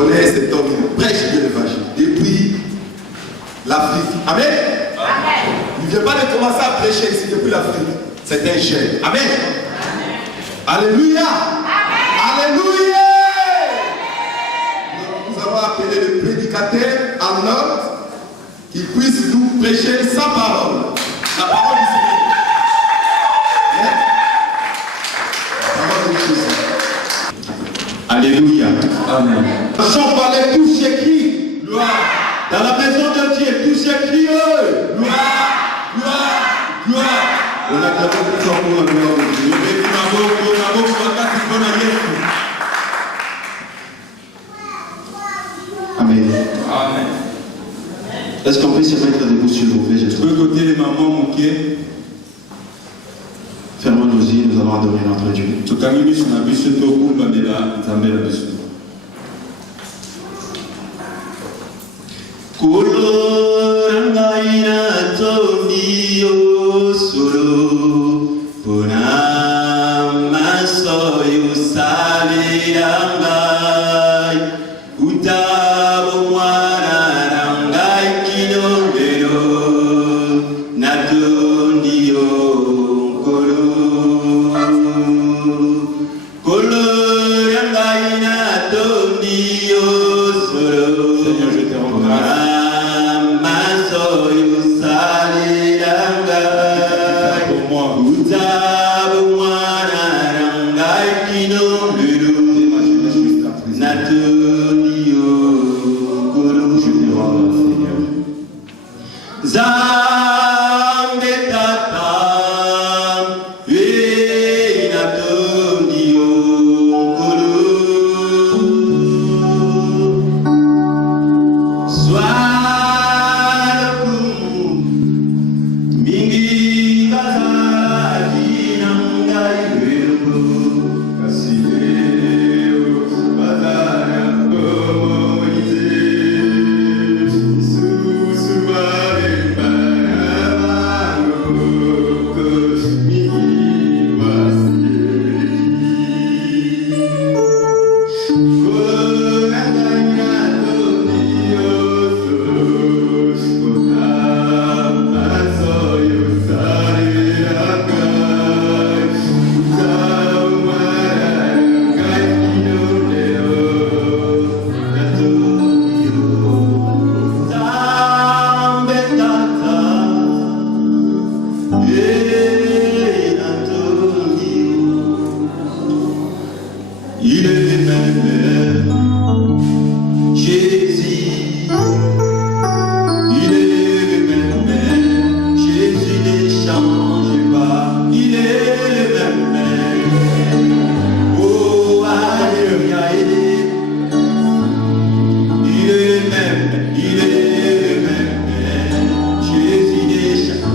connais cet homme, il prêche de l'évangile depuis l'Afrique. Amen. Amen. Il ne vient pas de commencer à prêcher ici depuis l'Afrique. C'est un jeune. Amen. Amen. Alléluia. Amen. Alléluia. Nous avons appelé le prédicateur en ordre qui puisse nous prêcher sa parole. La parole du Seigneur. Alléluia. Amen. Chant par les tous écrits. Gloire. Dans la maison de Dieu, tous écrits. Gloire. Gloire. Gloire. On a tellement de chants pour la gloire de Dieu. Amen. Amen. Est-ce qu'on peut se mettre debout s'il vous plaît? Je peux côté les mamans moquées. Fermons nos yeux, nous allons adorer notre Dieu.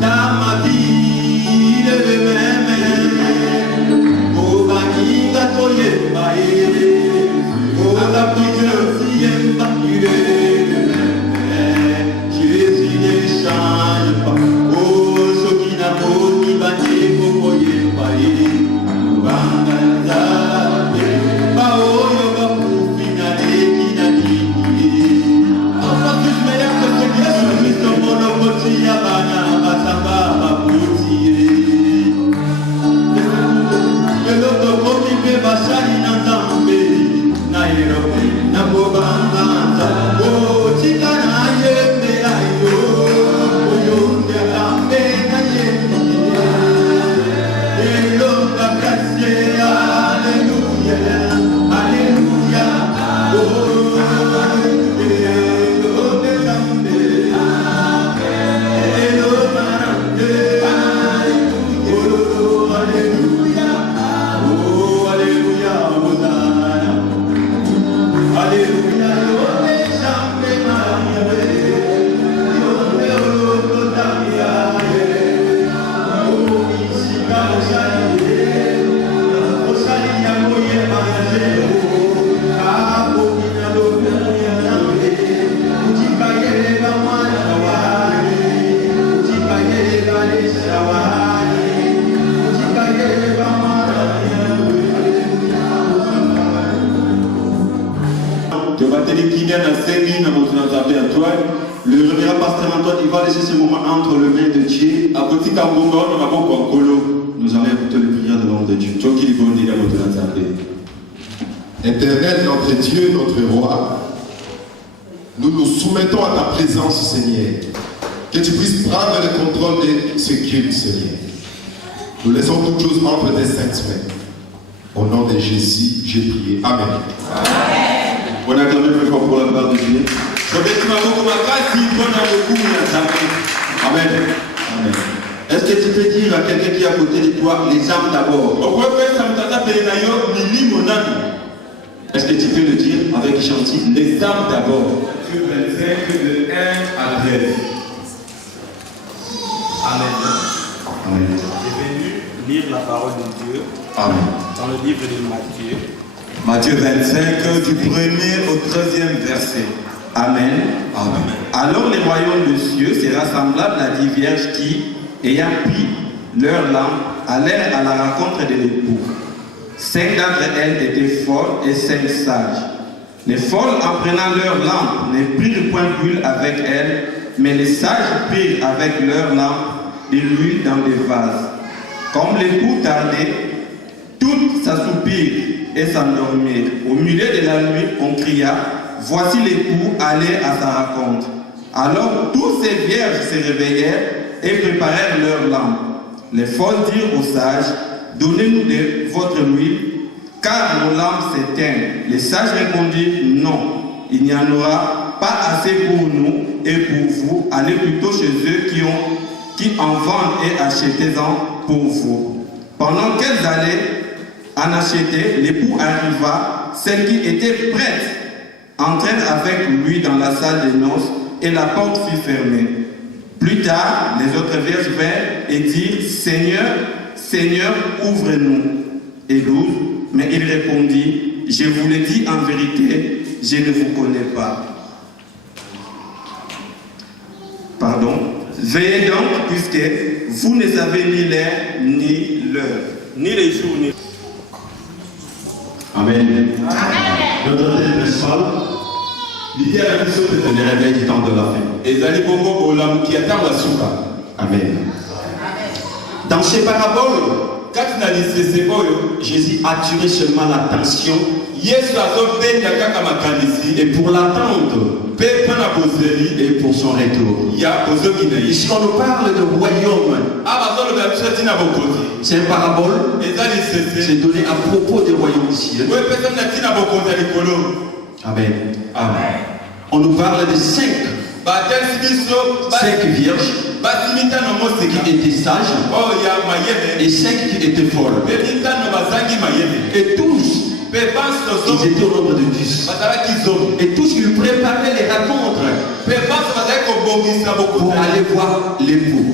Dans ma vie, Le révérend pasteur Antoine, il va laisser ce moment entre les mains de Dieu. Nous allons écouter les prières de l'homme de Dieu. Éternel, notre Dieu, notre roi, nous nous soumettons à ta présence, Seigneur. Que tu puisses prendre le contrôle de ce culte, Seigneur. Nous laissons toutes choses entre tes saintes mains. Au nom de Jésus, j'ai prié. Amen. On acclame plus fort pour la part de Dieu. Amen. Amen. Est-ce que tu peux dire à quelqu'un qui est à côté de toi, les âmes d'abord? Est-ce que tu peux le dire avec gentil? Les âmes d'abord. Matthieu 25 de 1 à 13. Amen. Amen. J'ai venu lire la parole de Dieu. Amen. Dans le livre de Matthieu. Matthieu 25, du 1er au 13e verset. Amen. Amen. Alors les royaumes de cieux sera semblable à 10 vierges qui, ayant pris leur lampe, allèrent à la rencontre de l'époux. 5 d'entre elles étaient folles et 5 sages. Les folles, en prenant leur lampe, ne prirent point d'huile avec elles, mais les sages prirent avec leur lampe de l'huile dans des vases. Comme l'époux tardait, toutes s'assoupirent et s'endormirent. Au milieu de la nuit, on cria, voici l'époux, allez à sa rencontre. Alors tous ces vierges se réveillèrent et préparèrent leurs lampes. Les folles dirent aux sages, donnez-nous de votre huile, car nos lampes s'éteignent. Les sages répondirent, non, il n'y en aura pas assez pour nous et pour vous. Allez plutôt chez eux qui en vendent et achetez-en pour vous. Pendant qu'elles allaient en acheter, l'époux arriva, celle qui était prête entrèrent avec lui dans la salle des noces et la porte fut fermée. Plus tard, les autres vierges vinrent et dirent, Seigneur, Seigneur, ouvre-nous. Et 12, mais il répondit, je vous le dis en vérité, je ne vous connais pas. Pardon. Veillez donc, puisque vous ne savez ni l'heure, ni l'heure, ni les jours, ni... Amen. Notre thème principal, l'idée à la mission de le réveil du temps de la fin. Amen. Dans ces paraboles, Jésus a attiré seulement l'attention et pour l'attendre et pour son retour. Ici on nous parle de royaume. C'est une parabole, c'est donné à propos du royaume d'ici. Amen. Amen. On nous parle de 5 vierges qui étaient sages et 5 qui étaient folles. Et tous, ils étaient au nombre de 10. Et tous, ils préparaient les rencontres pour aller voir l'époux.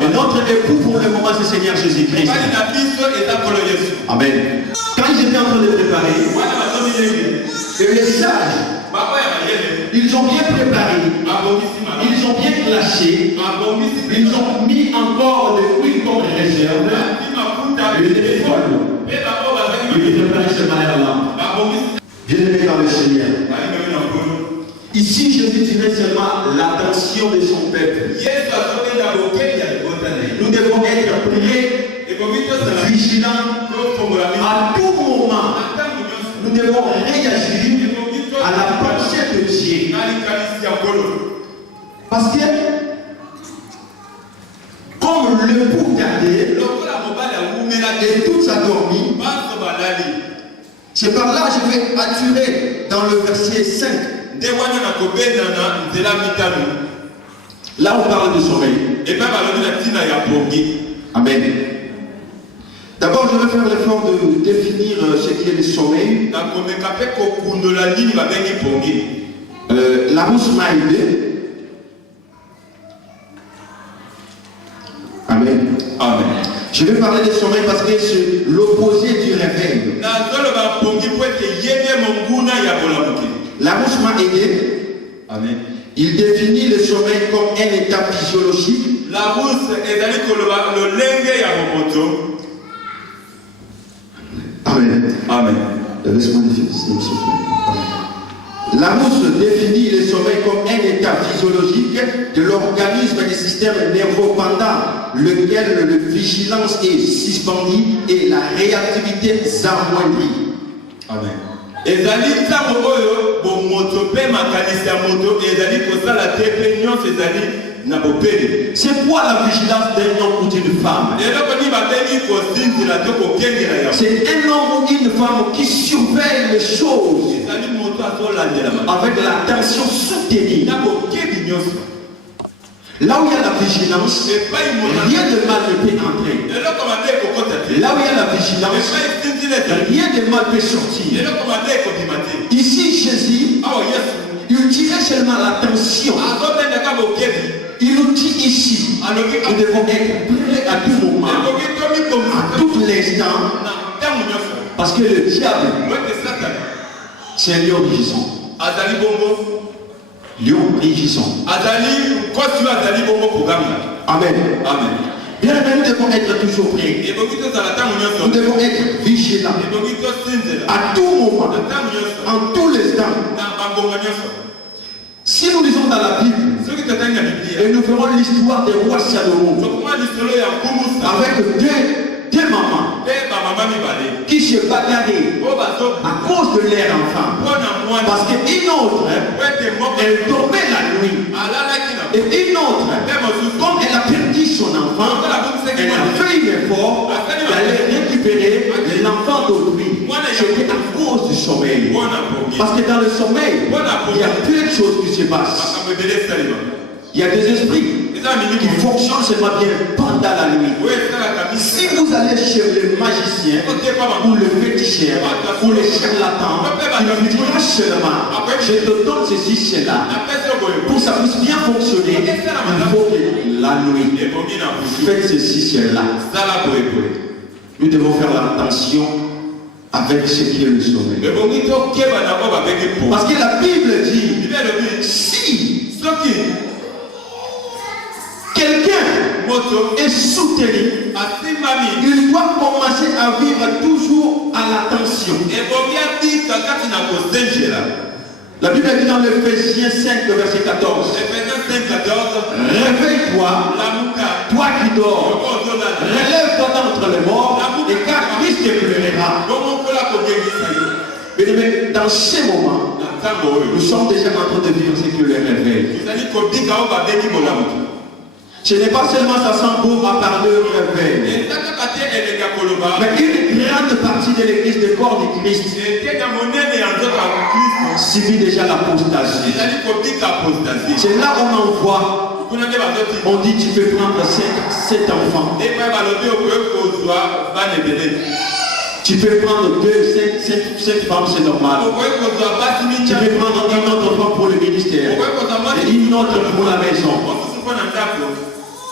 Et notre époux pour le moment, c'est Seigneur Jésus-Christ. Amen. Quand ils étaient en train de préparer, et les sages, ils ont bien préparé, ils ont bien clashé, ils ont mis encore de l'huile comme réserve, et les folles, ils préparaient ce malheur-là. Bien-aimé dans le Seigneur. Ici, Jésus tirait seulement l'attention de son peuple. Nous devons être prêts, vigilants, à tout moment. Nous devons réagir à la pensée de Dieu. Parce que, comme le pou tardait, et tout s'endormit, c'est par là que je vais attirer dans le verset 5. Là, on parle de sommeil. Amen. D'abord, je vais faire l'effort de définir ce qu'est le sommeil. La rousse m'a aidé. Amen. Amen. Je vais parler de sommeil parce que c'est l'opposé du réveil. La rousse m'a aidé. Amen. Il définit le sommeil comme un état physiologique. La rousse est dans le lengue ya bomoto. Amen. Amen. Laisse-moi définir, s'il vous plaît. Larousse définit le sommeil comme un état physiologique de l'organisme et du système nerveux pendant lequel la vigilance est suspendue et la réactivité s'amoindrit. Amen. Ezali ntango oyo bomoto pe makanisi ya moto ezali kosala te pe nyonso ezali na bopeli. C'est quoi la vigilance d'un homme ou d'une femme? eloko nini babengi kosinzila to kokengela ya C'est un homme ou une femme qui surveille les choses ezali moto azolandela avec l'attention soutenue. na bokebi nyonso. Là où il y a la vigilance, epai moto rien de mal ne peut entrer. eloko mabe ekokota te. Là où il y a la vigilance, epai sinzila ezali rien de mal peut sortir. eloko mabe ekobima te. Ici, Jésus, awa yesu il tirait seulement l'attention. azobendaka bokebi Il nous dit ici, alobi nous devons être prêts à tout moment, ekoki tomikomisa à tout l'instant, na ntango nyonso parce que le diable, wete satani c'est un lion rugissant. azali bongo Lion rugissant. azali kosi oyo azali bongo koganga. Amen. Amen. Bien aimé, nous devons être toujours prêts. ebongi tozala ntango nyonso Nous devons être vigilants ebongi tosinzela à tout moment, na ntango nyonso en tous les temps. na bangonga nyonso. Si nous lisons dans la Bible, soki totangi na biblia et nous verrons l'histoire des rois Salomon tokoma lisolo ya nkumusa avec deux mamans mpe bamama mibale qui se bagarraient oyo bazo à cause de leur enfant. mpona mwana Parce qu'une autre, wete moko elle dormait la nuit. alalaki na Et une autre, mpe mosusu comme elle a perdu son enfant, elle a fait un effort d'aller récupérer l'enfant d'autrui. C'était à cause du sommeil. mpona bongi Parce que dans le sommeil, il y a plein de choses qui se passent. makambo ebele esalema Il y a des esprits eza qui milimo fonctionnent seulement bien pendant la nuit. oyo esalaka Si misi vous allez chez le magicien otepa ou le féticheur ou le charlatan, il vous dira seulement, je te donne ceci, cela. apesi oboye Pour que ça puisse bien fonctionner, il faut que la nuit, ebongi na busu faites ceci, cela. sala boyeboye. Nous devons faire l'attention avec ce qui est le sommeil. ebongi tokeba na oyo babengi po Parce que la Bible dit, bible elobi si soki quelqu'un moto est soutenu, asimbami il doit commencer à vivre toujours à l'attention. ebongi abika kati na kozenjela. La Bible dit dans l'Éphésiens 5, verset 14, Ephésiens 5:14 réveille-toi, lamuka toi qui dors, oko ozolala relève-toi d'entre les morts, et car Christ éclairera. bongo mpola kobengisa yo Mais dans ces moments, na ntango oyo nous sommes déjà en train de vivre ce que le réveil. ezali kobika oyo babengi bolamu. Ce n'est pas seulement ça sent beau à parler au réveil, eza kaka te elengi ya koloba mais une grande partie de l'église de corps du Christ ekenya monene ya nzoto ya kristo subit déjà l'apostasie. ezali kobika apostasie. C'est là où on envoie, kuna nde bazoti on dit tu peux prendre 7 enfants, epai balobi okoki kozwa bana ebele tu peux prendre 5 femmes, c'est normal. okoki kozwa basi Tu mingi peux prendre une autre femme pour le ministère okoki kozwa et mwasi une autre pour la maison. mosusu mpo na ndako.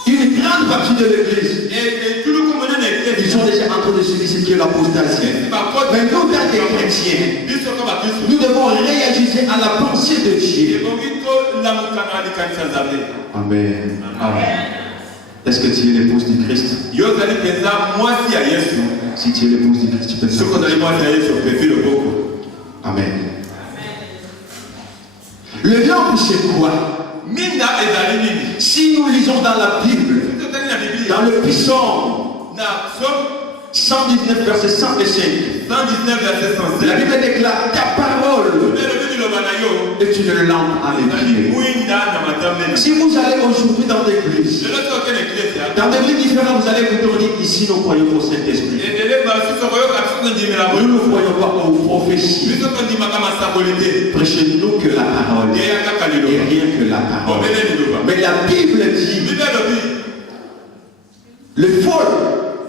Une grande partie de l'église, etuluku monene ils ekesi sont déjà en train de subir ce qui est l'apostasie. bakoti Mais nous, tant que chrétiens, biso ko bakristo nous devons réagir à la pensée de Dieu. ebongi tolamukana na likanisa nzambe. Amen. Est-ce que tu es l'épouse du Christ? yo ozali mpenza mwasi ya yesu. Si tu es l'épouse du Christ, tu peux soki ozali mwasi ya yesu opepi loboko. Amen. Le diable, c'est quoi? minda ezali nini Si nous lisons dans la Bible, soki totali na biblia dans le psaume na somme 119, verset 105, 119 verset la 107 Bible déclare ta parole elobi liloba na yo est une lampe à mes ezali pieds. mwinda na matambe na Si vous allez aujourd'hui dans l'église, lelo soki okende eklesi dans des églises différentes, vous allez vous dire ici nous croyons au Saint-Esprit. ebele basusu okoyoka biso tondimela Nous boye ne croyons pas aux prophéties. biso tondimaka masakoli te Prêchez-nous que la parole eya kaka et liloba rien que la parole. obele liloba Mais la Bible dit bible elobi le fol,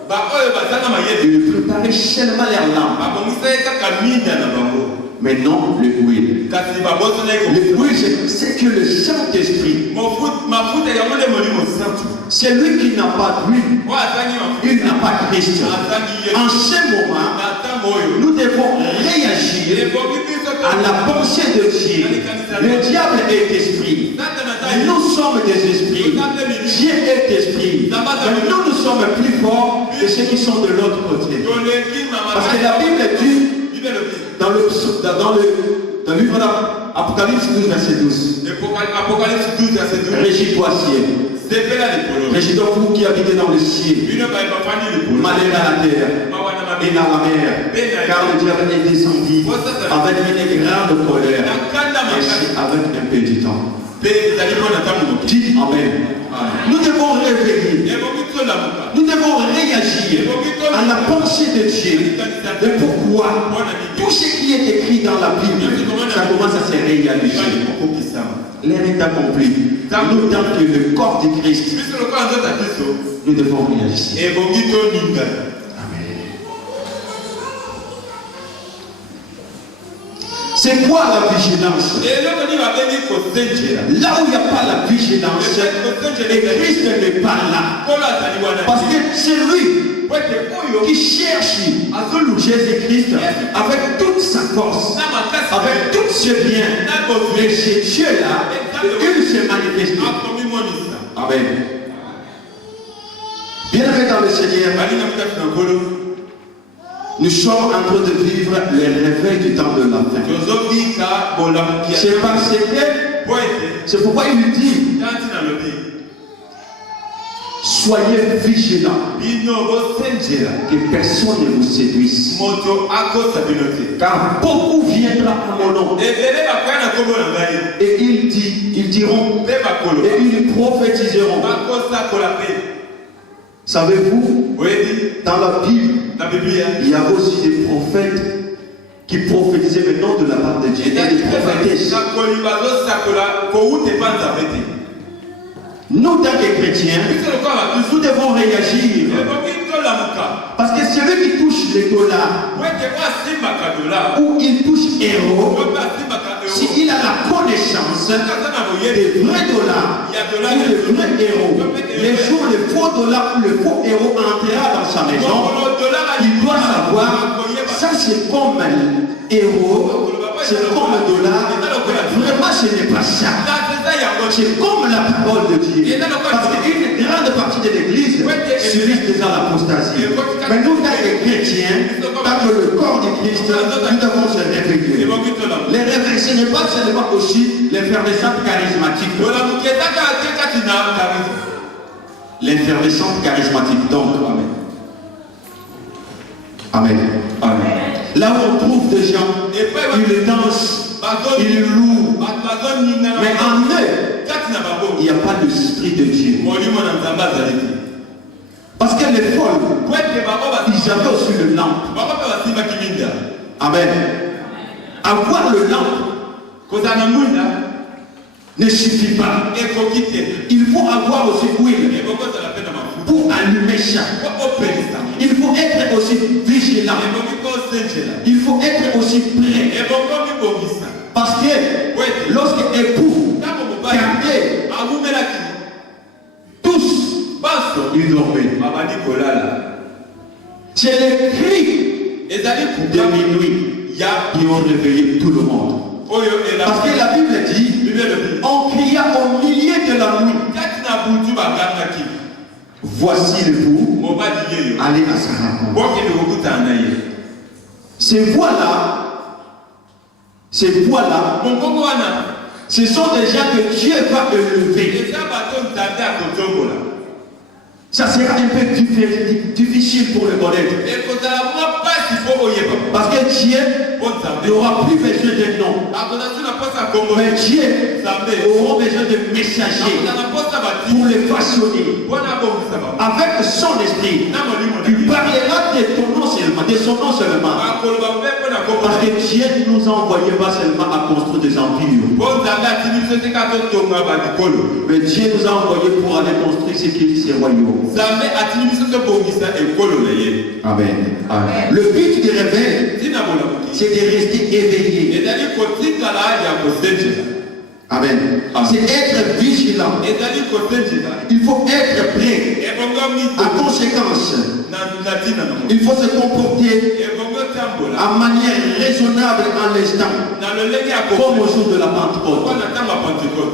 baoyo baza na mayele ils préparaient seulement leur lampe, babongisa ye kaka minda na bango mais non le huile. kasi babosana ye Le huile, c'est que le Saint-Esprit, mafuta yango nde molimo santu c'est lui qui n'a pas d'huile, oyo azangi mafuta il n'a pas Christ. azangi ye En ce moment, na ntango oyo nous devons réagir ebongi biso à la pensée de Dieu. Le diable est esprit. Nous sommes des esprits. Dieu est esprit. Mais nous sommes plus forts que ceux qui sont de l'autre côté. Parce que la Bible dit dans le livre Apocalypse 12, verset 12. Apocalypse 12, verset 12. Régis-toi, ciel. Régis-toi, vous qui habitez dans le ciel. Malheur à la terre et dans la mer. Car le diable est descendu avec une grande colère. Ainsi, avec un peu du temps. Dites Amen. Nous devons réveiller. Nous devons réagir à la pensée de Dieu. De pourquoi tout ce qui est écrit dans la Bible, ça commence à se réaliser. L'heure est accomplie. Nous, tant que le corps du Christ, nous devons réagir. Amen. C'est quoi la vigilance? Là où il n'y a pas la vigilance, et Christ n'est pas là. Parce que c'est lui qui cherche Jésus-Christ avec toute sa force, avec tout ce bien. Et c'est Dieu-là, il s'est manifesté. Amen. Bien-aimés dans le Seigneur, nous sommes en train de vivre le réveil du temps de la fin. C'est parce que, c'est pourquoi il dit, soyez vigilants, que personne ne vous séduise. Car beaucoup viendra à mon nom. Et ils diront, et ils prophétiseront. Savez-vous, dans la Bible, il y a aussi des prophètes qui prophétisaient le nom de la part de Dieu. Et des prophétesses. Nous, tant que chrétiens, nous devons réagir. Parce que celui qui touche les dollars, ou il touche héros, s'il a la connaissance des vrais dollars ou des vrais héros, les jours le faux dollar ou le faux héros entrera dans sa maison, il doit savoir, ça c'est comme un héros, c'est comme un dollar, vraiment ce n'est pas ça. C'est comme la parole de Dieu. Parce qu'une grande partie de l'église subit déjà l'apostasie. Mais nous, tant que chrétiens, tant que le corps du Christ, nous devons se réveiller. Les réveils, ce n'est pas seulement aussi l'effervescence charismatique. L'effervescence charismatique, donc, Amen. Amen. Là où on trouve des gens, ils dansent, ils louent, mais en eux, il n'y a pas de l'esprit de Dieu. Parce que les folles, ils avaient aussi le lampe. Amen. Avoir le lampe ne suffit pas. Il faut avoir aussi huile pour allumer ça. Il faut être aussi vigilant. Il faut être aussi prêt. Parce que lorsque époux gardait tous, ils dormaient. C'est les cris de minuit qui ont réveillé tout le monde. Parce que la Bible dit, on cria au milieu de la nuit. Voici le l'époux, allez à sa rencontre. Ces voix-là, ce sont des gens que Dieu va élever. Ça sera un peu difficile pour le connaître. Parce que Dieu n'aura plus besoin de nom. Mais Dieu aura besoin de messagers pour les façonner. Avec son esprit, il parlera de ton nom seulement, de son nom seulement. Parce que Dieu nous a envoyé pas seulement à construire des empires. Mais Dieu nous a envoyé pour aller construire ce qui est ses royaumes. Amen. Amen. Le but du réveil, c'est de rester éveillé. Amen. C'est être vigilant. Il faut être prêt. À conséquence, il faut se comporter à manière raisonnable en l'instant, comme au jour de la Pentecôte.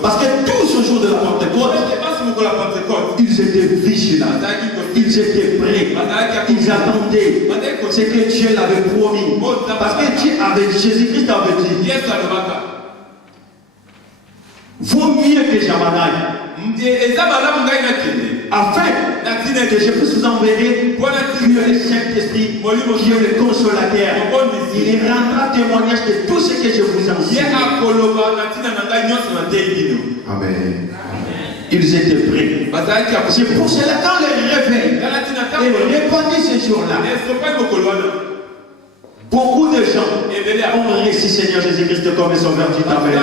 Parce que tout ce jour de la Pentecôte, ils étaient vigilants, ils étaient prêts, ils attendaient ce que Dieu l'avait promis. Parce que Jésus-Christ avait dit, vaut mieux que Jabanaï. Afin que je puisse vous enverrer qui est le Saint-Esprit, qui est le consolateur. Il rendra témoignage de tout ce que je vous enseigne. Amen. Ils étaient prêts. C'est pour cela quand le réveil est répandu ce jour-là, beaucoup de gens ont reçu Seigneur Jésus-Christ comme sauveur du Amen.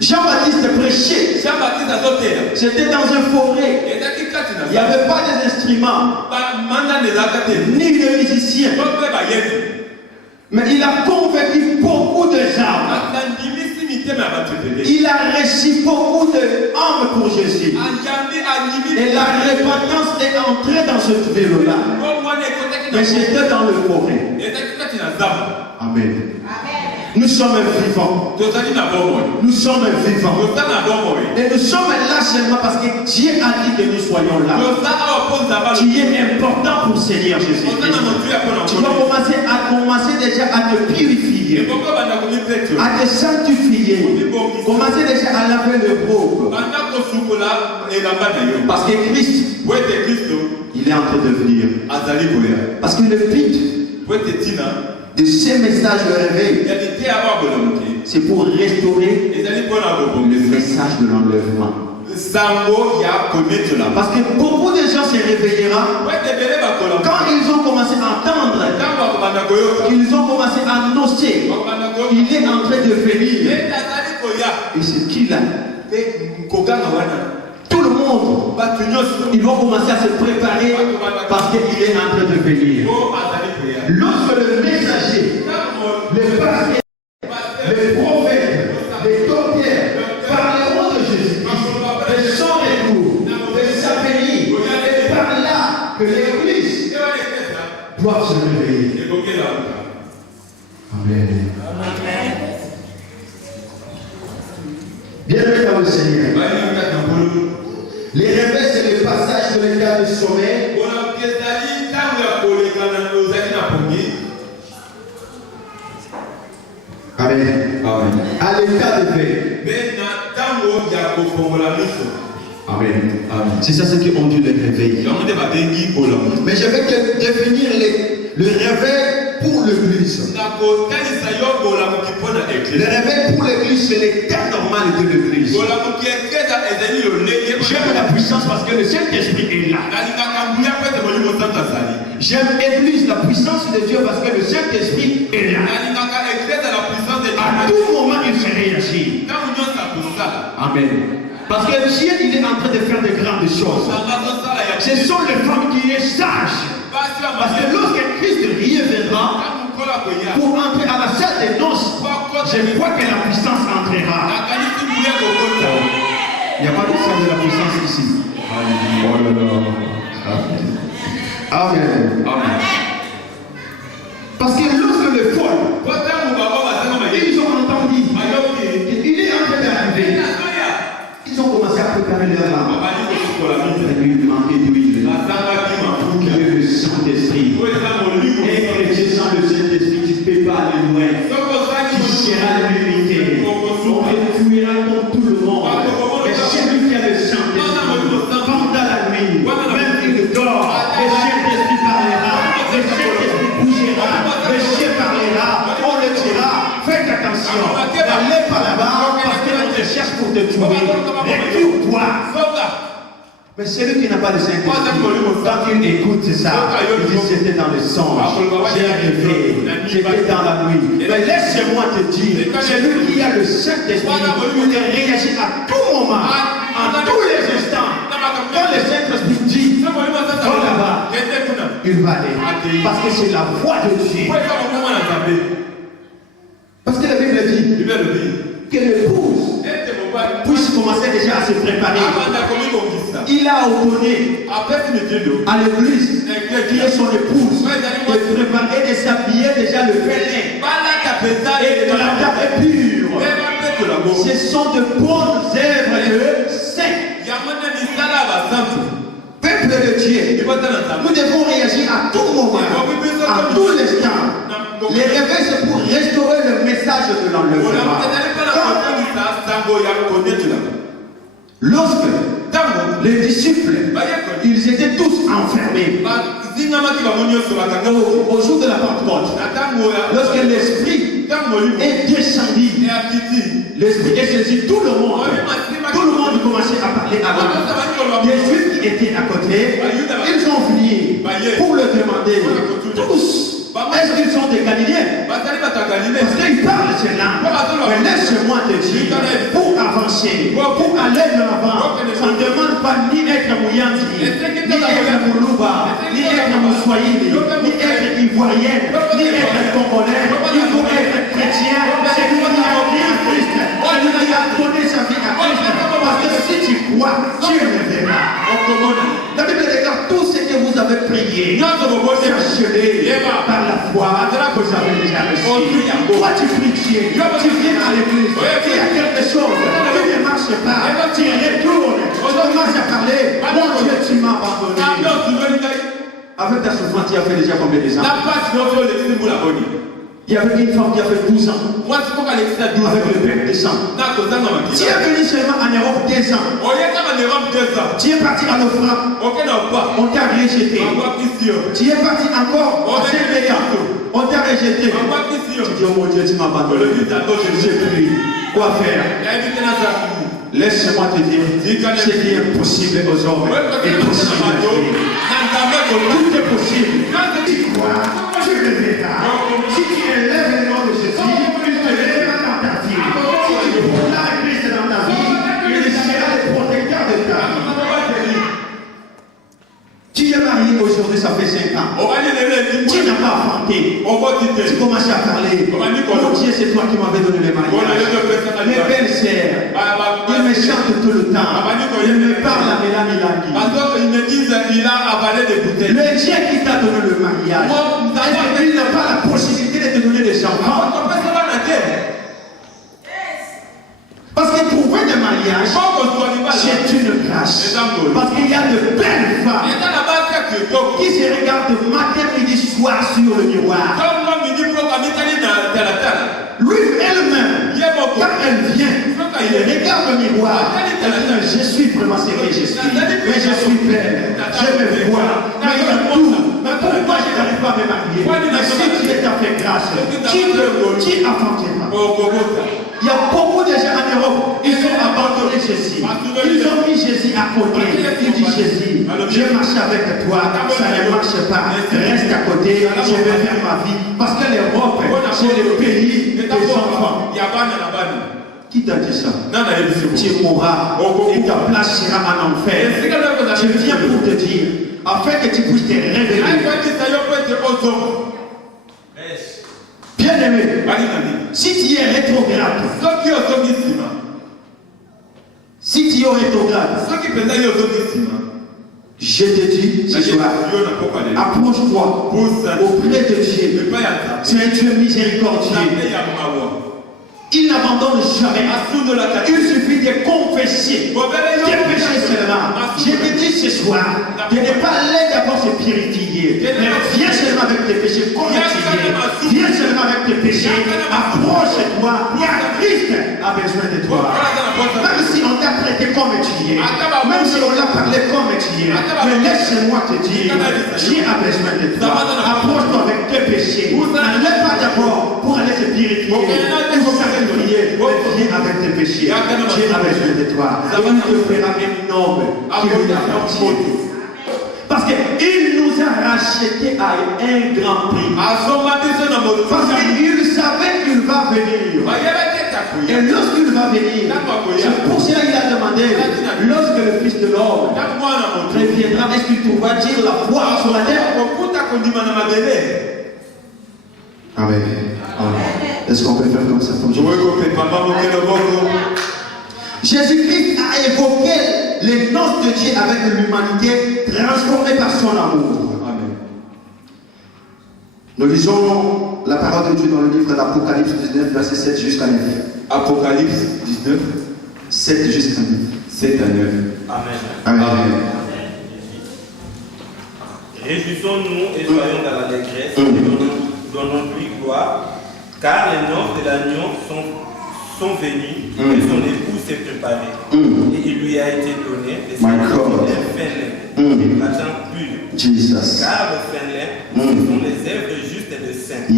Jean-Baptiste prêchait. C'était dans une forêt. Il n'y avait pas d'instruments, ni de musiciens. Mais il a convaincu beaucoup de gens. Il a reçu beaucoup d'âmes pour Jésus. Et la repentance est entrée dans cette ville-là. Mais c'était dans le forêt. Amen. Nous sommes vivants. Nous sommes vivants. Et nous sommes là seulement parce que Dieu a dit que nous soyons là. Tu es important pour Seigneur Jésus. Tu dois commencer déjà à te purifier, à te sanctifier. Commencer déjà à laver le pauvre. Parce que Christ, il est en train de venir. Parce que le but de ces messages de réveil, c'est pour restaurer le message de l'enlèvement. Parce que beaucoup de gens se réveilleront quand ils ont commencé à entendre, qu'ils ont commencé à annoncer, il est en train de venir. Et c'est qui là? Tout le monde, ils vont commencer à se préparer parce qu'il est en train de venir. Lorsque le messager, le pasteur, le prophète, les docteurs parleront de Jésus, de son retour, de sa venue, et par là que l'Église doit se réveiller. Amen. Bienvenue dans le Seigneur. Les réveils, c'est le passage sur l'état de sommeil. Amen. Amen. À l'état de veille. Amen. Amen. C'est ça ce qu'on dit le réveil. Mais je vais te définir le réveil pour l'Église. Le réveil pour l'Église, c'est l'état normal de l'Église. J'aime la puissance parce que le Saint-Esprit est là. J'aime l'Église, la puissance de Dieu parce que le Saint-Esprit est là. À tout moment, il se réagit. Amen. Parce que Dieu, il est en train de faire de grandes choses. Ce sont les femmes qui sont sages. Parce que lorsque Christ reviendra pour entrer à la salle des noces, je crois que la puissance entrera. Il n'y a pas de salle de la puissance ici. Amen. Amen. Parce que lorsque les folles, ils ont entendu qu'il est en train d'arriver, ils ont commencé à préparer leur âme. Il manquait d'huile. Pour qu'il y ait le Saint-Esprit. Et chrétien sans le Saint-Esprit, tu ne peux pas aller loin. Tu seras limité. On te fuira comme tout le monde. Mais celui qui a le Saint-Esprit, pendant la nuit, même il dort, le Saint-Esprit parlera, le Saint-Esprit bougera, le Saint parlera, on le dira. Faites attention, n'allez pas là-bas parce qu'on te cherche pour te tuer. Récure-toi. Mais celui qui n'a pas de Saint-Esprit, quand il écoute ça, il dit c'était dans le songe, j'ai rêvé, j'étais dans la nuit. Mais laisse-moi te dire, celui qui a le Saint-Esprit, il réagit à tout moment, à tous les instants. Quand le Saint-Esprit dit, va là-bas, il va aller. Parce que c'est la voix de Dieu. Parce que la Bible dit que l'épouse puisse commencer déjà à se préparer. Il a ordonné à l'église qui est son épouse de préparer et de s'habiller déjà le félin. Et la table est pure. Ce sont de bonnes œuvres de saints. Peuple de Dieu, nous devons réagir à tout moment, à tout instant. Les réveils, c'est pour restaurer le message de l'enlèvement. Lorsque les disciples, ils étaient tous enfermés au jour de la Pentecôte, lorsque l'Esprit est descendu, l'Esprit est saisi, tout le monde commençait à parler à l'autre. Les Juifs qui étaient à côté, ils ont venu pour le demander, tous. Est-ce qu'ils sont des Galiléens? Parce qu'ils parlent ces langues. Mais laisse-moi te dire, pour avancer, pour aller de l'avant, on ne demande pas ni être Mouyandi, ni être Moulouba, ni être Moussoïli, ni être Ivoirienne, ni être Congolais. Il faut être chrétien, c'est lui qui a cru à Christ, c'est lui qui a donné sa vie à Christ. Parce que si tu crois, tu le verras. La Bible déclare tout ce que vous avez prié, c'est achevé par la foi que vous avez déjà reçu. Toi tu pries Dieu, tu viens à l'église, il y a quelque chose, tu ne marches pas, tu retournes, tu commences à parler, mon Dieu tu m'as abandonné. Avec ta souffrance, tu as fait déjà combien de ans? Il y avait une femme qui a fait 12 ans. Avec le père de sang. Tu es venu seulement en Europe 2 ans. Tu es parti à l'offrande. On t'a rejeté. Tu es parti encore à Saint-Léa. On t'a rejeté. Tu dis, oh mon Dieu, tu m'as abandonné. Je prie. Quoi faire? Laisse-moi te dire, ce qui est possible aux hommes est possible à Dieu. Tout est possible. Tu crois, tu le verras. Si tu élèves le nom de Jésus, il te lèvera dans ta vie. Si tu proclames Christ dans ta vie, il sera le protecteur de ta vie. Tu es marié aujourd'hui, ça fait 5 ans. Tu n'as pas enfanté. Tu commences à parler. Mon Dieu, c'est toi qui m'avais donné le mariage. Mes belles sœurs, ils me chantent tout le temps. Ils me parlent à Mélamilaki. Le Dieu qui t'a donné le mariage, est-ce qu'il n'a pas la possibilité de te donner des enfants? Parce que trouver des mariages, c'est une grâce. Parce qu'il y a de belles femmes qui se regardent matin, midi, soir sur le miroir. Lui, elle-même, quand elle vient, elle regarde le miroir. Elle dit, je suis vraiment ce que je suis. Mais je suis belle. Je me vois. Mais il y a tout. Mais pourquoi je n'arrive pas à me marier? Mais si Dieu t'a fait grâce, qui affrontera? Il y a beaucoup de gens en Europe, ils ont abandonné Jésus. Ils ont mis Jésus à côté. Ils disent Jésus, je marche avec toi, ça ne marche pas. Reste à côté, je vais faire ma vie. Parce que l'Europe, c'est le pays des enfants. Qui t'a dit ça? Tu mourras et ta place sera en enfer. Je viens pour te dire, afin que tu puisses te révéler. Bien aimé, si tu es rétrograde, si tu es rétrograde, je te dis ce soir, approche-toi auprès de Dieu. C'est un Dieu miséricordieux. Il n'abandonne jamais. Il suffit de confesser tes péchés seulement. Je te dis ce soir de ne pas aller d'abord se purifier, mais viens seulement avec tes péchés correctionnés. Viens seulement avec tes péchés. Approche-toi car Christ a besoin de toi. Même si on t'a traité comme tu es, même si on l'a parlé comme tu es, mais laisse-moi te dire, Dieu a besoin de toi. Approche-toi avec tes péchés. N'allez pas d'abord pour aller se purifier. Il faut faire prier, mais viens avec tes péchés. Dieu a besoin de toi. Et il te fera un homme qui lui appartient. Parce qu'il nous a rachetés à un grand prix. Parce qu'il savait qu'il va venir. Et lorsqu'il va venir, c'est pour cela qu'il a demandé, lorsque le Fils de l'homme reviendra, est-ce qu'il trouvera dire la foi sur la terre? Amen. Est-ce qu'on peut faire comme ça? Jésus-Christ a évoqué les noces de Dieu avec l'humanité transformée par son amour. Amen. Nous lisons la parole de Dieu dans le livre d'Apocalypse 19, verset 7 jusqu'à 9. Apocalypse 19, 7 jusqu'à 9. 7 à 9. Amen. Amen. Amen. Réjouissons-nous et soyons dans l'allégresse. donnons-lui gloire, car les noces de l'agneau sont venus et son époux s'est préparé. Et il lui a été donné de s'habiller d'un fin lin, éclatant pur. Car le fin lin, ce sont les œuvres justes et de saints. Et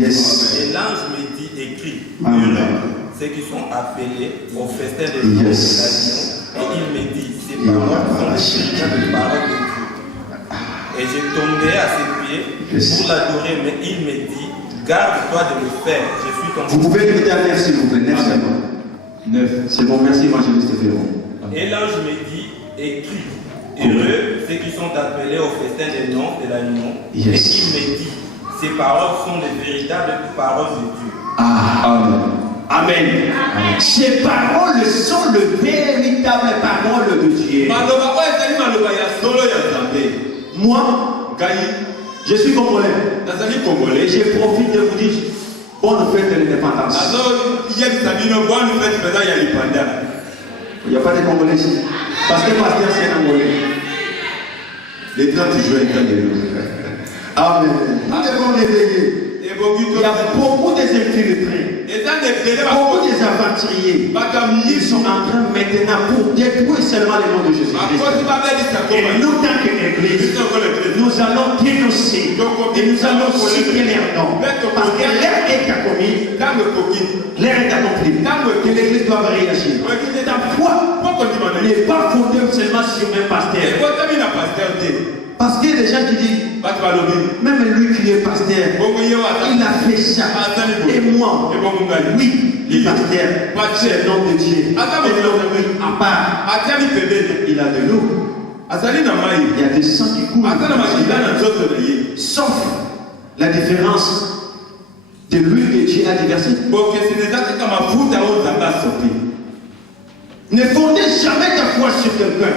l'ange me dit, écrit, heureux ceux qui sont appelés au festin des noces de l'agneau. Et il me dit, ces paroles sont les véritables paroles de Dieu. Et j'ai tombé à ses pieds pour l'adorer, mais il me dit, garde-toi de le faire, je suis ton... Vous pouvez répéter à 9 s'il vous plaît, 9 c'est bon. 9, c'est bon, merci évangéliste Ferron. Et l'ange me dit, écris, heureux ceux qui sont appelés au festin des noces de l'agneau. Et il me dit, ces paroles sont les véritables paroles de Dieu. Amen. Ces paroles sont les véritables paroles de Dieu. Moi, je suis congolais. Et je profite de vous dire bonne fête de l'indépendance. Il n'y a pas de Congolais ici. Parce que pasteur c'est un Congolais. Les 30 juin, amen. Nous devons réveiller. Il y a beaucoup d'infiltrés, beaucoup des aventuriers. Ils sont en train maintenant pour détruire seulement le nom de Jésus-Christ. Et nous, tant qu'Église, nous allons dénoncer et nous allons citer leur nom. Parce que l'heure est accomplie. L'heure est accomplie. Que l'Église doit réagir. Ta foi n'est pas fondée seulement sur un pasteur. Parce qu'il y a des gens qui disent, même lui qui est pasteur, il a fait ça. Et moi, oui, le pasteur, c'est le nom de Dieu. Et l'homme à part, il a de l'eau. Il y a des sangs qui coulent. Sauf la différence de l'huile que Dieu a déversée. Ne fondez jamais ta foi sur quelqu'un.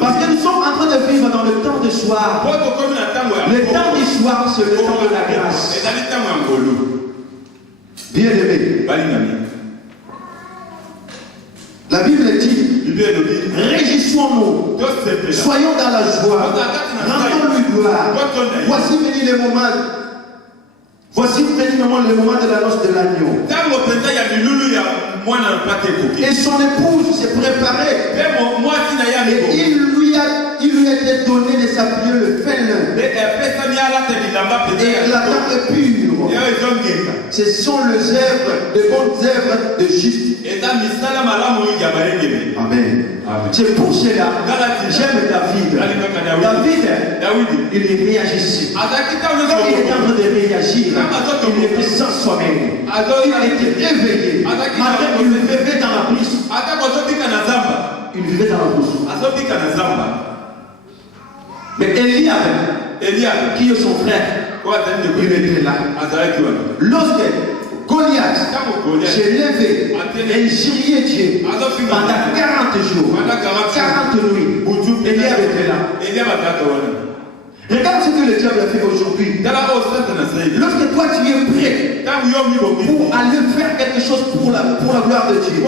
Parce que nous sommes en train de vivre dans le temps du soir. Le temps du soir, c'est le temps de la grâce. Bien aimé. La Bible dit, réjouissons-nous, soyons dans la joie, rendons-lui gloire. Voici venu le moment. Voici venu le moment de la noce de l'agneau. Et son épouse s'est préparée. Et il lui a été donné de s'appuyer le fin lin. Et la table pure. Ce sont les œuvres, les bonnes œuvres de juste. Amen. C'est pour cela que j'aime David. Il réagissait. Quand il était en train de réagir, il était sans sommeil. Il était éveillé. Matin, il vivait dans la brise. Il vivait dans la brise. Mais Eliab, qui est son frère, il était là. Lorsque Goliath s'est levé et injurié Dieu pendant 40 jours, 40 nuits, Eliab était là. Regarde ce que le diable a fait aujourd'hui. Lorsque toi tu es prêt pour aller faire quelque chose pour la gloire de Dieu,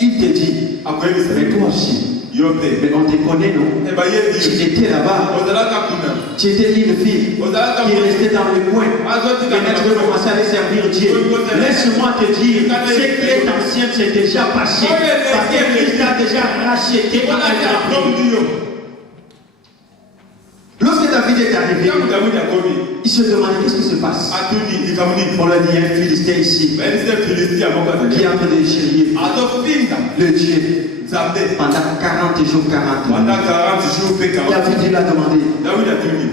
il te dit, mais toi aussi, mais on te connaît, non? Tu étais là-bas, tu étais une fille qui est restée dans le coin, et maintenant tu veux commencer à aller servir Dieu. Laisse-moi te dire, ce qui est ancien, c'est déjà passé, parce que Christ a déjà racheté en un grand prix. Lorsque David est arrivé, il se demandait qu'est-ce qui se passe. On l'a dit, un Philistin ici, qui est en train de chérir le Dieu. Pendant 40 jours, 40 nuits. David l'a demandé.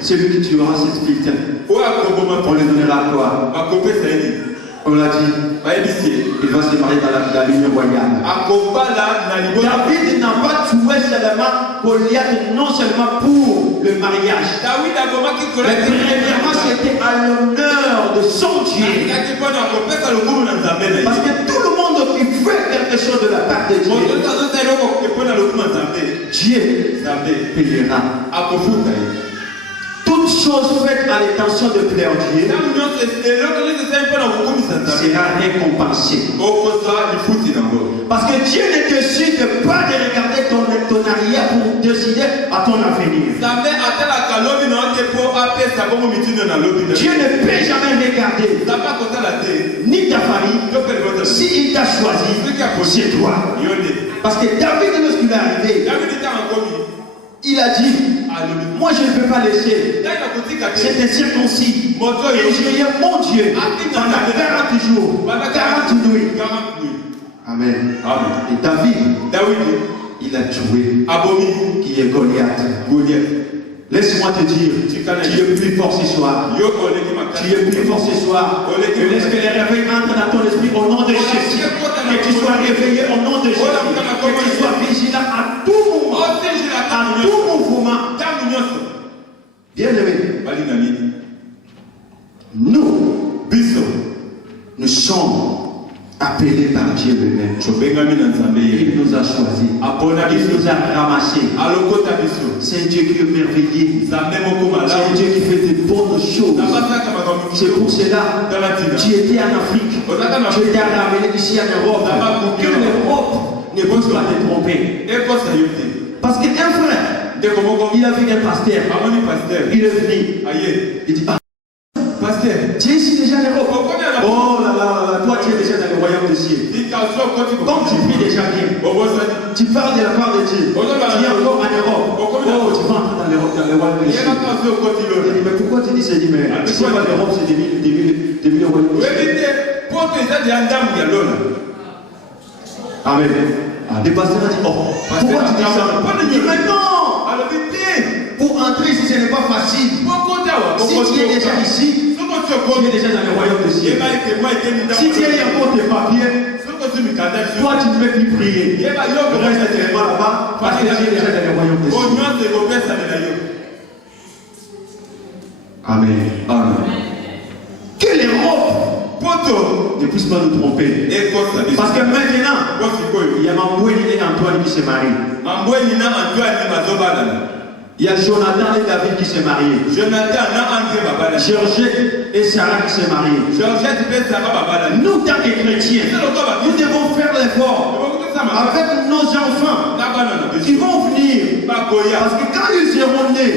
Celui qui tuera cette Philistin, on lui donnera quoi? On l'a dit, il va se marier dans la ligne royale. David n'a pas tué seulement Goliath, non seulement pour le mariage. Mais premièrement, c'était à l'honneur de son Dieu. Parce que tout le monde qui fait quelque chose de la part de Dieu, Dieu payera. Toute chose faite à l'intention de plaire Dieu sera récompensée. Parce que Dieu ne décide pas de regarder ton arrière pour décider à ton avenir. Dieu ne peut jamais regarder ni ta famille, s'il t'a choisi, c'est toi. Parce que David, lorsqu'il est arrivé, il a dit, moi je ne peux pas laisser cette circoncis et je mon Dieu pendant 40 jours, 40 nuits. Amen. Et David, il a tué qui est Goliath. Laisse-moi te dire, tu es plus fort ce soir. Tu es plus fort ce soir. Et laisse que les réveils entrent dans ton esprit au nom de Jésus. Que tu sois réveillé au nom de Jésus. Que tu sois vigilant à tout moment. À tout mouvement. Bien-aimé, nous sommes appelés par Dieu lui-même. Il nous a choisis. Il nous a ramassés. C'est un Dieu qui est merveilleux. C'est un Dieu qui fait de bonnes choses. C'est pour cela que tu étais en Afrique. Tu étais ramené ici en Europe. Que l'Europe ne puisse pas te tromper. Parce qu'un frère, il a vu un pasteur. Il est venu. Il dit, pasteur, tu es ici déjà en Europe. Oh là là, toi tu es déjà dans le royaume des cieux. Comme tu pries déjà bien, tu parles de la part de Dieu. Tu es encore en Europe. Oh, tu vas entrer dans le royaume des cieux. Mais pourquoi tu dis ça? Mais c'est pas l'Europe, c'est des villes royaumes des cieux. Amen. Les pasteurs disent, oh, pourquoi tu dis ça? Il dit, mais non! Pour entrer ici, ce n'est pas facile. Si tu es déjà ici, tu es déjà dans le royaume des cieux. Si tu as encore tes papiers, toi tu ne peux plus prier. Le reste est là-bas parce que tu es déjà dans le royaume des cieux. Amen. Que l'Europe ne puisse pas nous tromper. Parce que maintenant, il y a Mamboueni et Antoine qui se marient. Il y a Jonathan et David qui se marient. Georgette et Sarah qui se marient. Nous, tant que chrétiens, nous devons faire l'effort avec nos enfants. Ils vont venir. Parce que quand ils seront nés,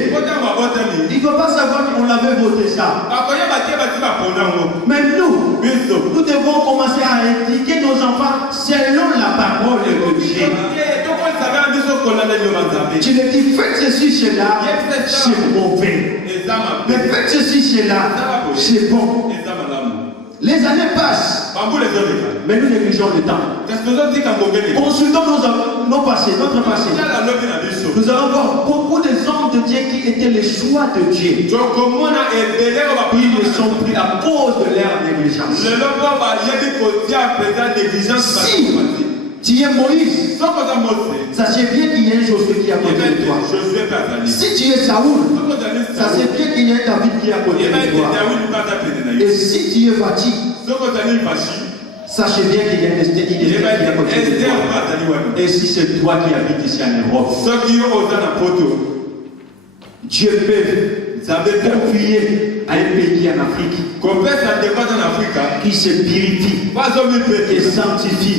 il ne faut pas savoir qu'on avait voté ça. Mais nous devons commencer à éduquer nos enfants selon la parole de Dieu. Tu ne dis faites ceci, cela, c'est mauvais. Mais faites ceci, cela, c'est bon. Les années passent, mais nous négligeons le temps. Consultons nos passés, notre passé. Nous allons voir beaucoup de hommes de Dieu qui étaient les choix de Dieu. Ils ne sont plus à cause de leur négligence. Si tu es Moïse, sachez bien qu'il y a un Josué qui est à côté de toi. Si tu es Saoul, sachez bien qu'il y a un David qui est à côté de toi. Et si tu es Vati, sachez bien qu'il y a un Esther qui est à côté de toi. Et si c'est toi qui habites ici en Europe, Dieu peut confier à un pays en Afrique qui se purifie, qui sanctifie,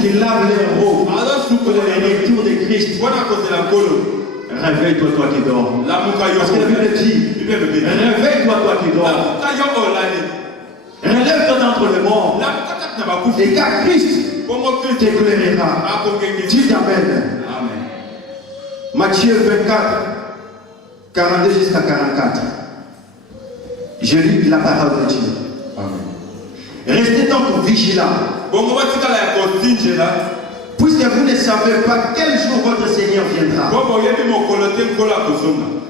qui lave les robes pour le retour de Christ. Réveille-toi, toi qui dors. Parce que la Bible dit, réveille-toi, toi qui dors. Relève-toi d'entre les morts. Et car Christ t'éclairera. Dis Amen. Matthieu 24, 42 jusqu'à 44. Je lis la parole de Dieu. Restez donc vigilants. Puisque vous ne savez pas quel jour votre Seigneur viendra.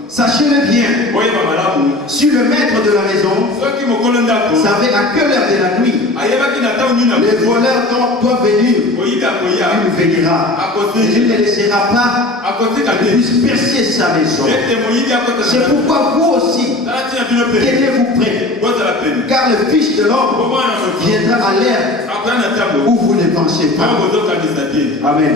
Sachez-le bien. Si le maître de la maison savait à quelle heure de la nuit les voleurs doivent venir, il veillera. Il ne laissera pas qu'il puisse percer sa maison. C'est pourquoi vous aussi, tenez-vous prêts. Car le Fils de l'homme viendra à l'heure où vous ne pensez pas. Amen.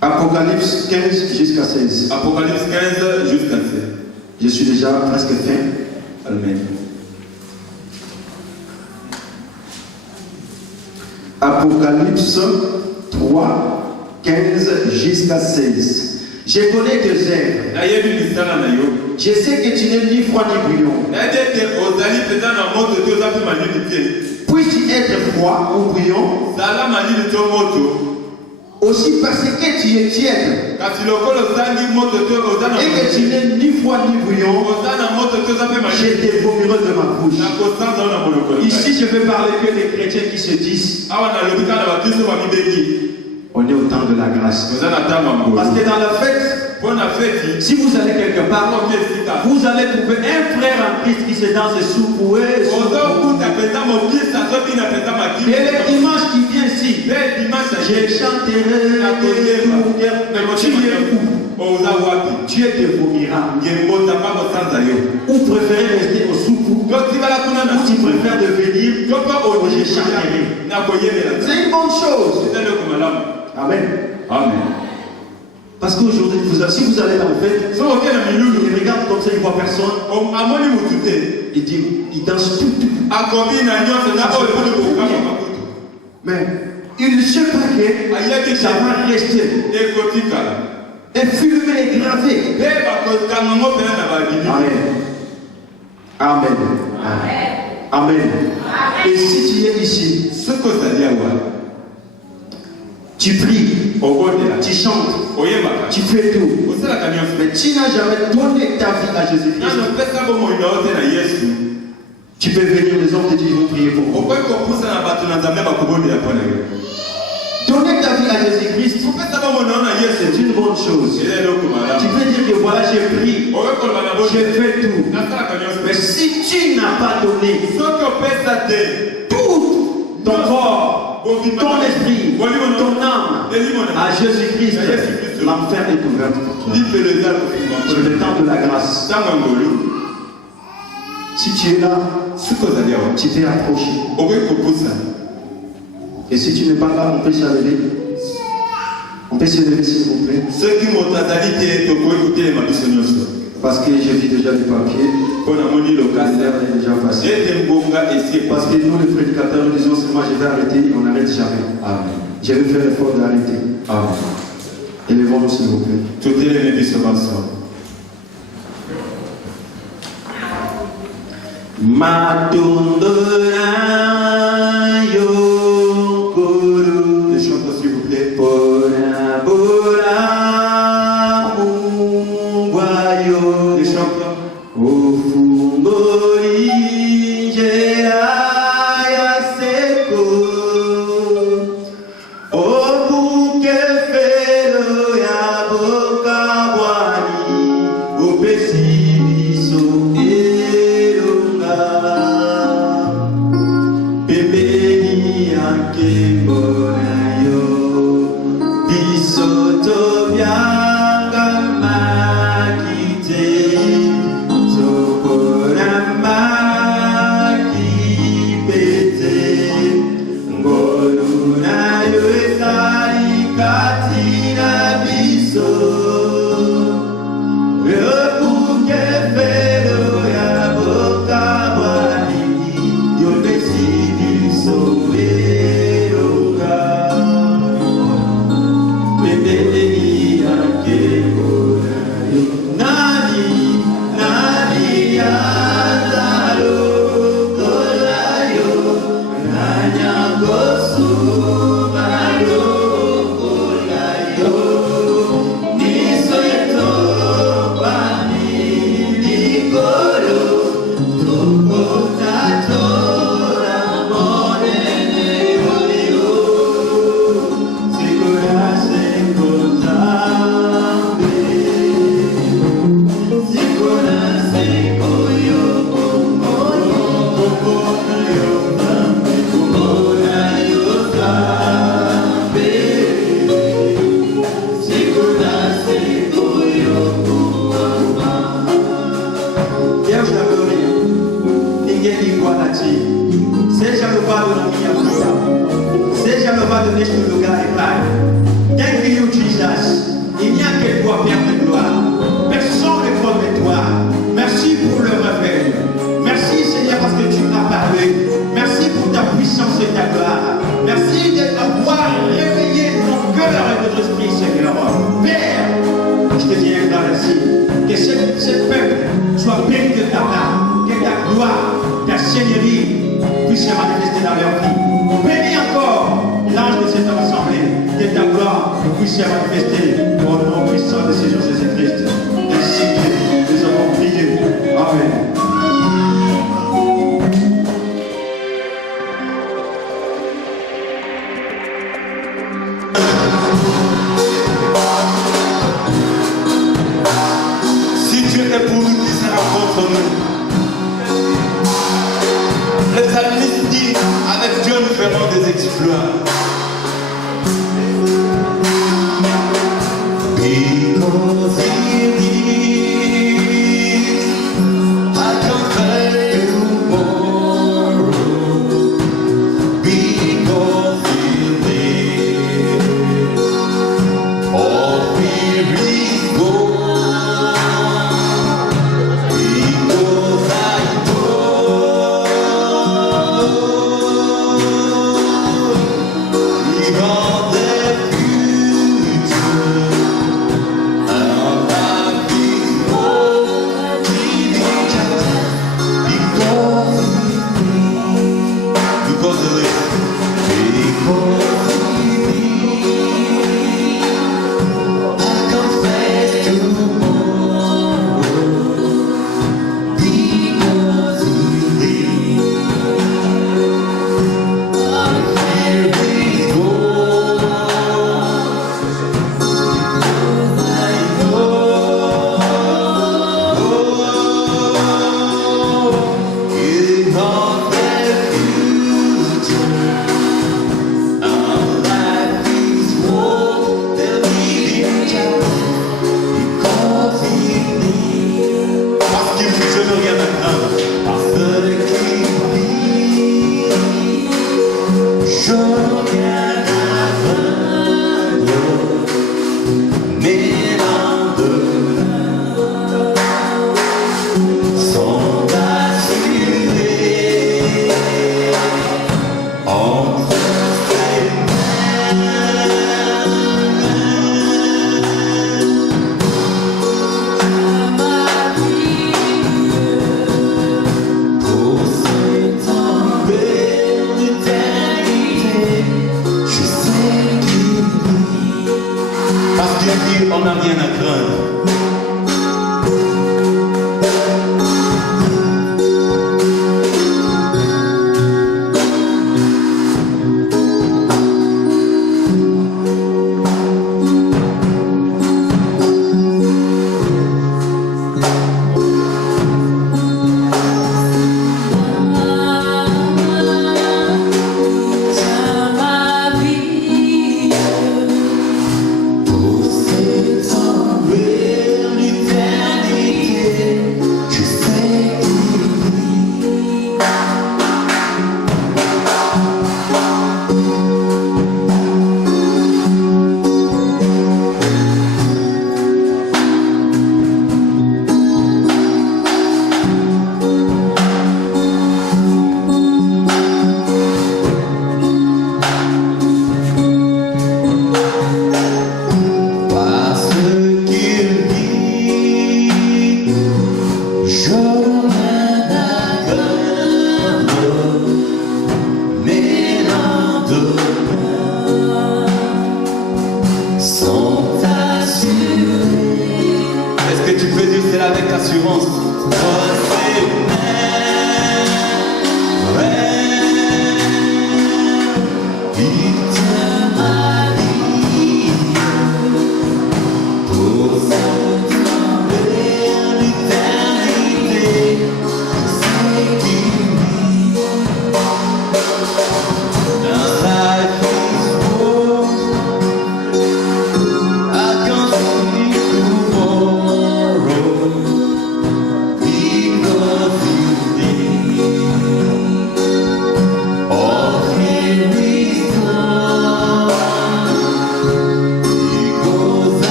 Apocalypse 15 jusqu'à 16. Apocalypse 15 jusqu'à 16. Je suis déjà presque fin. Amen. Apocalypse 3, 15 jusqu'à 16. Je connais tes œuvres. Je sais que tu n'es ni froid ni bouillant. Puisses-tu être froid ou bouillant? Aussi parce que tu es tiède. Et que tu n'es ni froid ni bouillant, je te vomirai de ma bouche. Ici, je veux parler que des chrétiens qui se disent on est au temps de la grâce. Parce que dans la fête, si vous allez quelque part, vous allez trouver un frère en Christ qui se danse secoué. Et le dimanche qui vient ici, je chanterai. Tu es de vomiras. Ou préférez rester au soupou. Ou tu préfères devenir je chanterai. C'est une bonne chose. Amen. Amen. Parce qu'aujourd'hui, si vous allez en fête, il regarde comme ça, il ne voit personne. Il dit, il danse tout. Mais il ne sait pas que ça va rester. Et filmé et gravé. Amen. Amen. Amen. Et si tu es ici, tu pries, tu chantes, tu fais tout, mais tu n'as jamais donné ta vie à Jésus-Christ. Tu peux venir, les hommes de Dieu vont prier pour vous. Donner ta vie à Jésus-Christ, c'est une bonne chose. Tu peux dire que voilà, j'ai prié, j'ai fait tout. Mais si tu n'as pas donné tout ton corps, ton esprit, ton âme à Jésus-Christ, l'enfer est ouvert pour toi. C'est le temps de la grâce. Si tu es là, tu t'es approché. Et si tu n'es pas là, on peut se lever. On peut se lever s'il vous plaît. Parce que j'ai vu déjà les papiers. L'heure est déjà passée. Parce que nous, les prédicateurs, nous disons seulement je vais arrêter, on n'arrête jamais. Amen. Je vais faire l'effort d'arrêter. Amen. Élevons-nous s'il vous plaît. Matundura yo kuru. Les chanteurs s'il vous plaît. Bora bora mungwayo. Les chanteurs. Ofungori ya seko. Obuke felo ya boka wani. Opesi biso Bebeni anke bonayo bisoto byanga makite tokora makipete ngoluna yo esari katina biso Rebuke fero ya boka wani yo besi biso eronga Bebeni anke je te dis un grand merci. Que ce peuple soit béni de ta part, que ta gloire, ta seigneurie puisse se manifester dans leur vie. Bénis encore l'ange de cette assemblée, que ta gloire puisse se manifester au nom puissant de Seigneur Jésus-Christ. Ainsi que nous avons prié. Amen. Si Dieu est pour nous, qui sera contre nous? Le psalmiste dit, avec Dieu nous ferons des exploits. Because he lives, I can face tomorrow. Because he lives, all fear is gone. Because I know even the future. On n'a rien à craindre.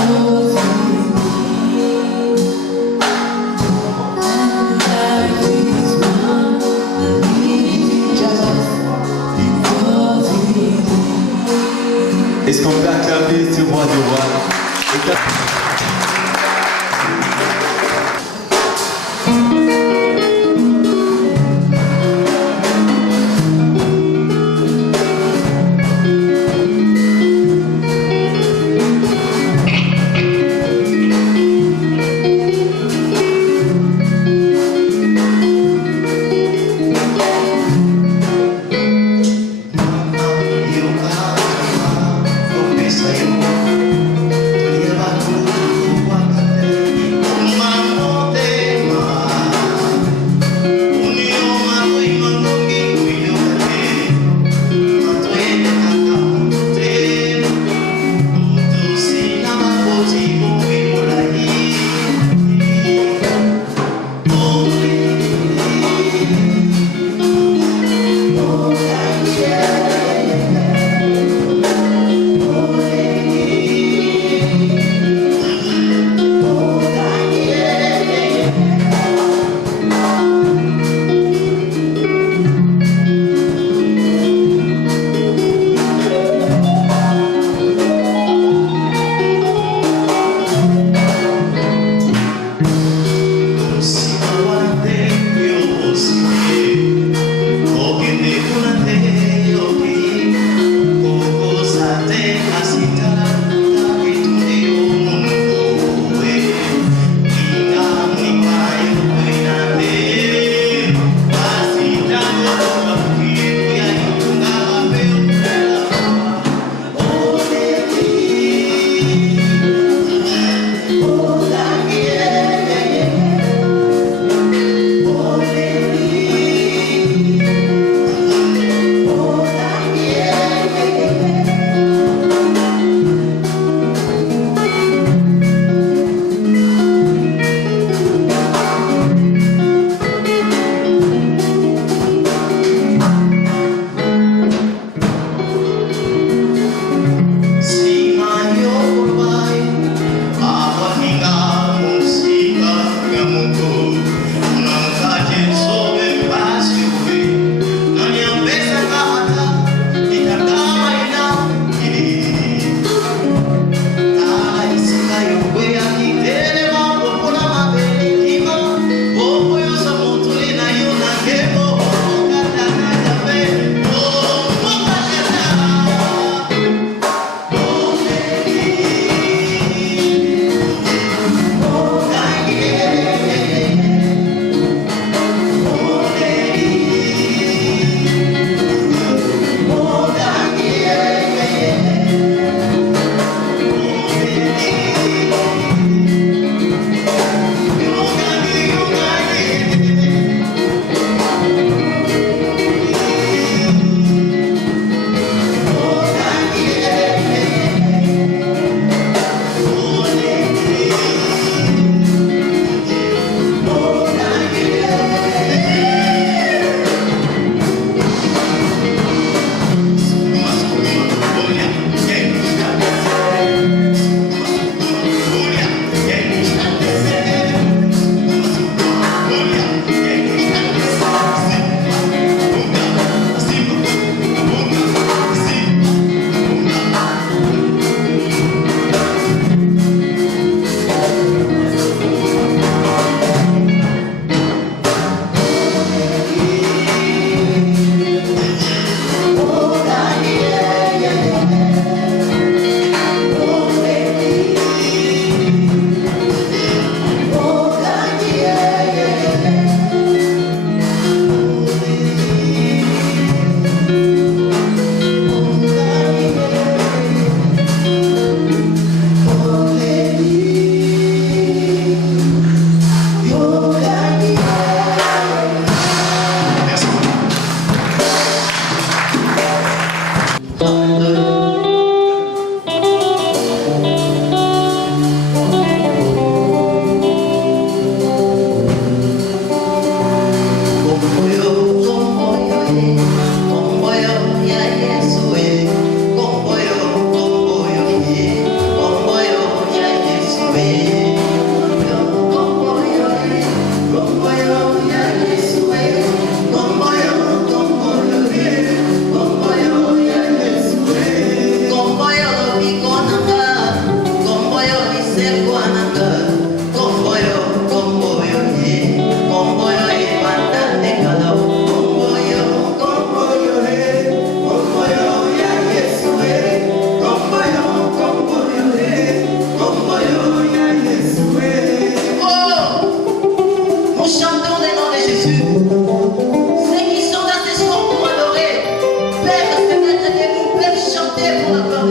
Oh Si mayor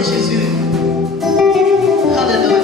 Jésus. Alléluia.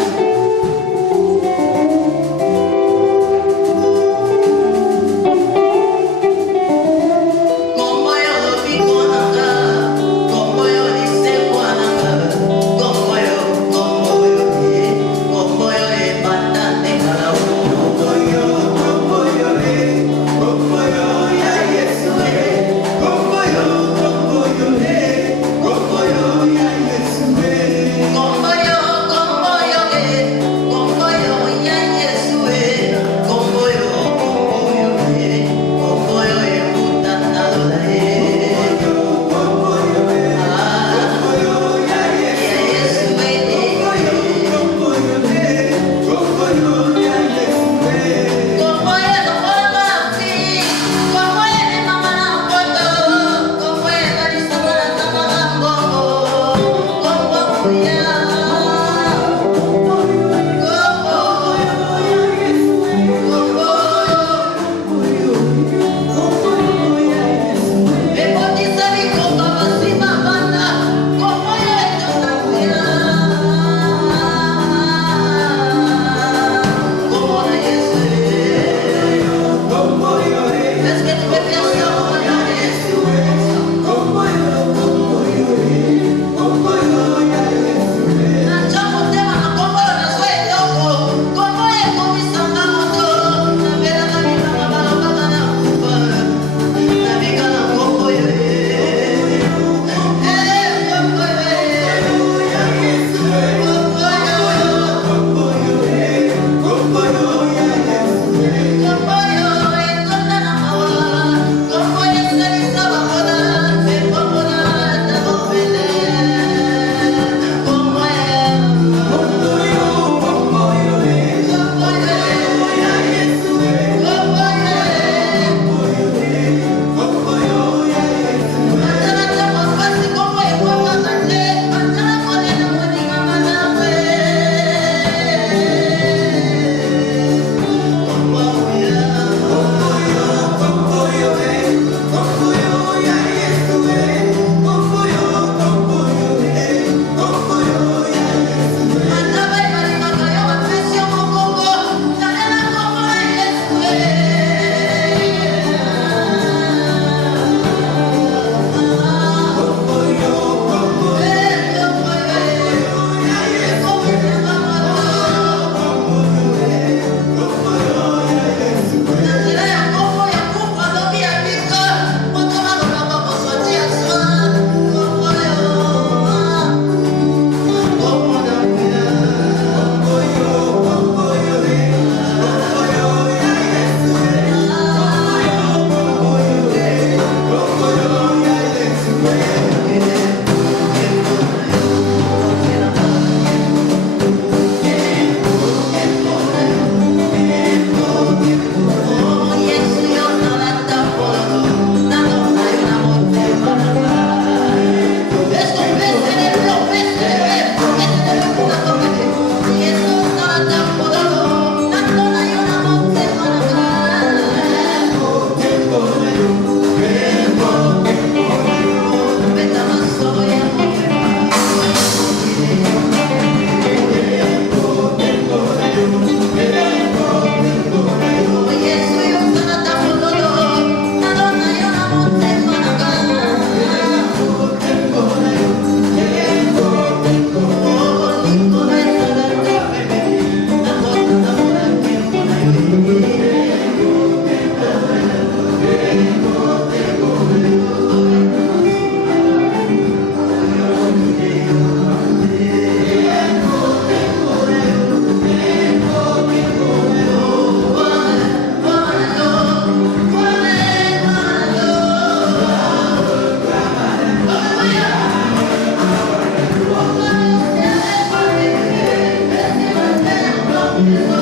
Alléluia.